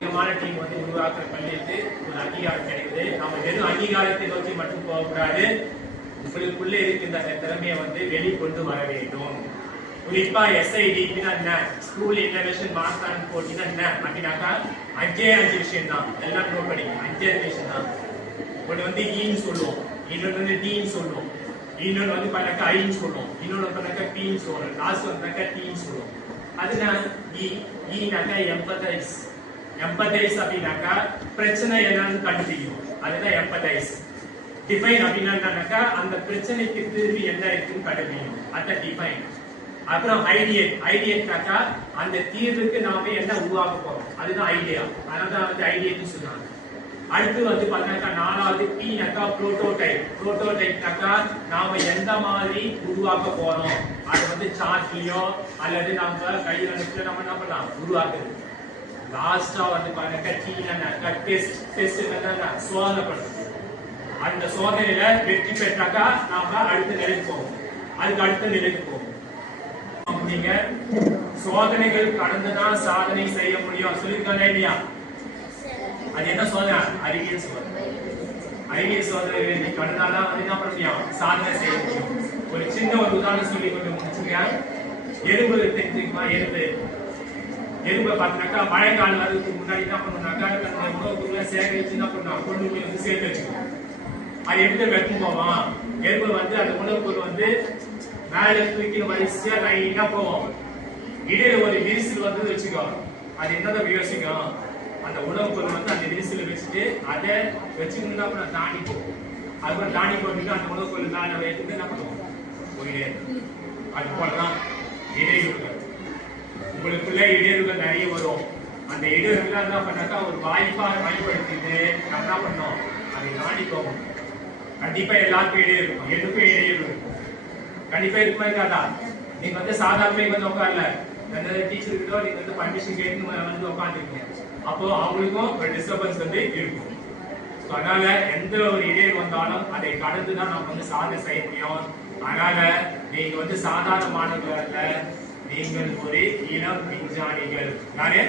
Team வந்து உருவாக்குற பள்ளிக்கு ஒரு அங்கீகாரம் கிடைக்குது. நம்ம வெறும் அங்கீகாரத்தை நோக்கி மட்டும் போகக்கூடாது, உங்களுக்குள்ள இருக்கின்ற திறமையை வந்து வெளிக்கொண்டு வர வேண்டும். குறிப்பா SIDPனா என்ன, ஸ்கூல் இன்னோவேஷன் மாஸ்டர் போட்டினா என்ன அப்படின்னாக்கா 5 விஷயம் தான். எல்லாம் நோட் பண்ணிக்கணும். 5 விஷயம் தான். ஒன்று வந்து ஈன்னு சொல்லுவோம், இன்னொன்று வந்து டீன்னு சொல்லுவோம், இன்னொன்று வந்து பண்ணாக்கா ஐன்னு சொல்லுவோம், இன்னொன்று பண்ணாக்கா பீன்னு சொல்லுவோம், லாஸ்ட் வந்தாக்கா டீன்னு சொல்லுவோம். அதுனா ஈனாக்கா எம்பதைஸ். எம்பதைஸ் அப்படின்னாக்கா பிரச்சனை என்னன்னு கண்டுபிடிக்கணும், அதுதான் எம்பதைஸ். டிஃபைன் அப்படின்னாக்கா அந்த பிரச்சனைக்கு தீர்வு என்ன இருக்குன்னு கண்டுபிடிக்கணும், அதான் டிஃபைன். அப்புறம் ஐடியேட்னாக்கா அந்த தீர்வுக்கு நாம என்ன உருவாக்க போறோம், அதுதான் ஐடியா. அதனால வந்து ஐடியேட்னு சொல்றாங்க. அடுத்து வந்து பாத்தீங்கன்னா 4வது Pனாக்கா புரோட்டோடைப். புரோட்டோடைப்னாக்கா நாம எந்த மாதிரி உருவாக்க போறோம், அது வந்து சார்ட்லயோ அல்லது நம்ம கையில நம்ம என்ன பண்ணலாம் உருவாக்குறது. லாஸ்டா வந்து பாத்தீங்கன்னா Tனாக்கா டெஸ்ட். டெஸ்ட் என்னன்னா சோதனை பண்றது. அந்த சோதனையில வெற்றி பெற்றாக்கா நாம அடுத்த நிலைக்கு போவோம், அதுக்கு அடுத்த நிலைக்கு போவோம். நீங்க சோதனைகள் கடந்துதான் சாதனை செய்ய முடியும் சொல்லிருக்காங்க இல்லையா? அது என்ன சோதனை? அறிவியல் சோதனை. அறிவியல் சோதனை கடந்தாதான் வந்து என்ன பண்ண முடியும், சாதனை செய்ய முடியும். ஒரு சின்ன ஒரு உதாரணம் சொல்லி கொஞ்சம் முடிச்சுங்க. எறும்பு தெரிஞ்சுக்குமா? எறும்பை பார்த்தீங்கன்னாக்கா மழை காலம் வரதுக்கு முன்னாடி என்ன பண்ணுனாக்கா தன்னுடைய உணவுக்குள்ள சேகரிச்சு என்ன பண்ணுவோம், கொண்டு போய் வந்து சேர்த்து வச்சுக்கணும். அது எப்படி வெட்டும் போவோம், எறும்பு வந்து அந்த உணவுக்குள்ள வந்து மேல தூக்கி வரிசையா லைனா போவோம். இடையில ஒரு விரிசல் வந்து வச்சுக்கோ, அது என்னதான் யோசிக்கும், அந்த உணவு பொருள் வந்து அந்த விரிசல வச்சுட்டு அதை வச்சுக்கணும்னா அப்புறம் தாண்டி போகும். அதுக்கப்புறம் தாண்டி போட்டு அந்த உணவு பொருள் மேல வைத்து என்ன பண்ணுவோம், போயிட்டே. அது போலதான் இடையூறுகள். உங்களுக்குள்ள இடையூறுகள் நிறைய வரும். அந்த இடையூறுகள் என்ன பண்ணாக்கா ஒரு வாய்ப்பாக பயன்படுத்திட்டு நம்ம என்ன பண்ணோம், அதை தாண்டி போகும். கண்டிப்பா எல்லாருக்கும் இடையூறு இருக்கும், எனக்கும் இடையூறு இருக்கும். கண்டிப்பா இருக்குமா இருக்காதா? நீங்க வந்து சாதாரண வந்து உட்காரல, டீச்சர் கிட்ட நீங்க வந்து பர்மிஷன் கேட்டு வந்து உட்காந்துருக்கீங்க, அப்போ அவங்களுக்கும் ஒரு டிஸ்டர்பன்ஸ் வந்து இருக்கும். அதனால எந்த ஒரு இடையூறு வந்தாலும் அதை கடந்துதான் நம்ம வந்து சாதனை செய்ய முடியும். அதனால நீங்க வந்து சாதாரண மாணவர்கள் அல்ல, நீங்கள் ஒரு இளம் விஞ்ஞானிகள். யாரு?